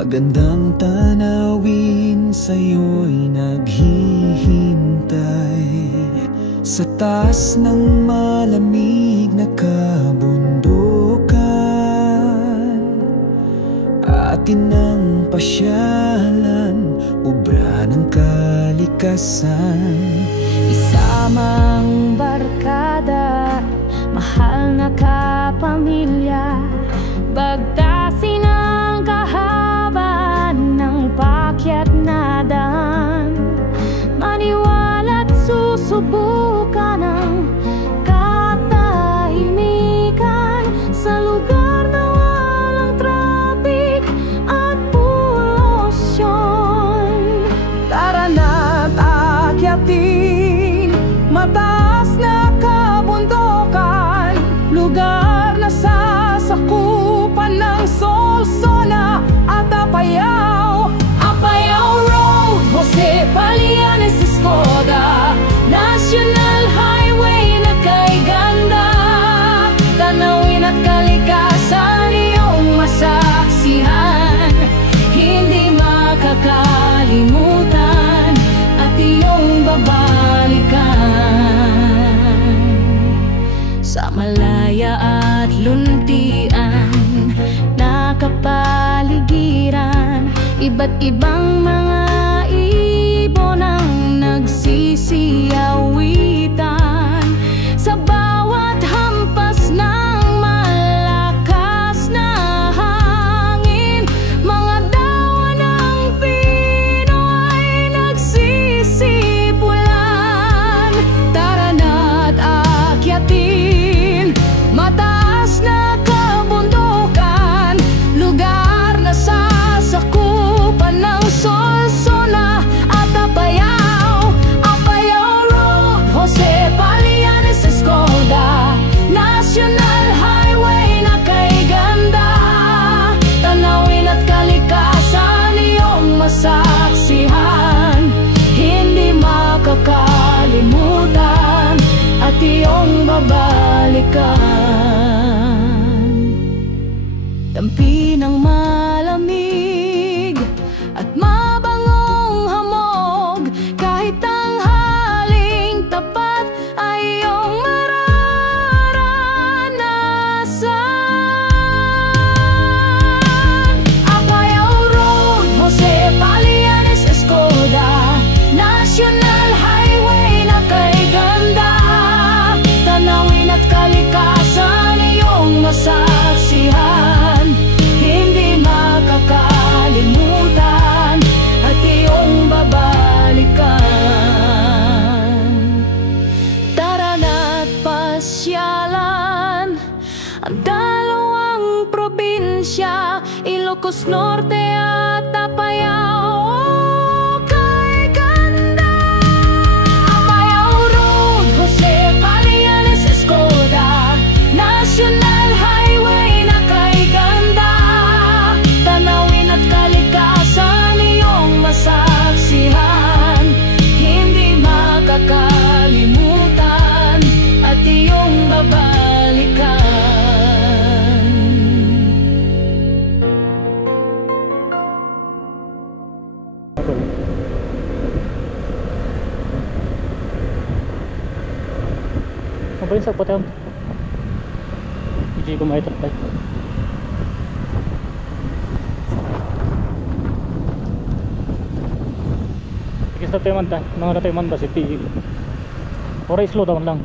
Magandang tanawin sa'yo'y naghihintay sa taas ng malamig na kabundukan. Atin ang pasyalan, obra ng kalikasan. Isamang barkada, mahal na kapamilya, bagtasin ang kahaba ng paakyat na daan. Maniwala't susubukan ang katahimikan sa lugar na walang traffic at polusyon. Tara na't akyatin mataas na kabundukan, lugar na sasakupan ng Solsona at Apayao. Apayao Road, Jose Palianes, Escoda, National Highway na kay ganda. Tanawin at kalikasan iyong masaksihan, hindi makakalimutan at iyong babalikan. Sa malaya at luntian na kapaligiran, iba't ibang mga ibon ang nagsisiyawitan. Sa bawat hampas ng malakas na hangin, mga dawa ng Pinoy nagsisipulan. Tara na't akyatin mataas na kabundukan, lugar na sasakupan ng Solsona at Apayao. Apayao Road, Jose Palianes, Escoda, National Highway na kay ganda. Tanawin at kalikasan iyong masaksihan, hindi makakalimutan at iyong babalikan. Dampi ng malamig at mabangong hamog, kahit tanghaling tapat ay iyong mararanasan. Apayao Road, Jose Palianes, Escoda, National Highway na kay ganda. Tanawin at kalikasan iyong masaksihan, hindi makakalimutan at iyong babalikan. Tara na't pasyalan ang dalawang probinsya, Ilocos Norte at Apayao. Kay ganda. Apayao Road, Jose Palianes, Escoda, National Highway na kay ganda. Tanawin at kalikasan iyong masaksihan, hindi makakalimutan at iyong babalikan. Apa yun sa potong? Hindi ko maitapay. Sige sa teman ta, mga na teman ba si P. Ora slow down lang.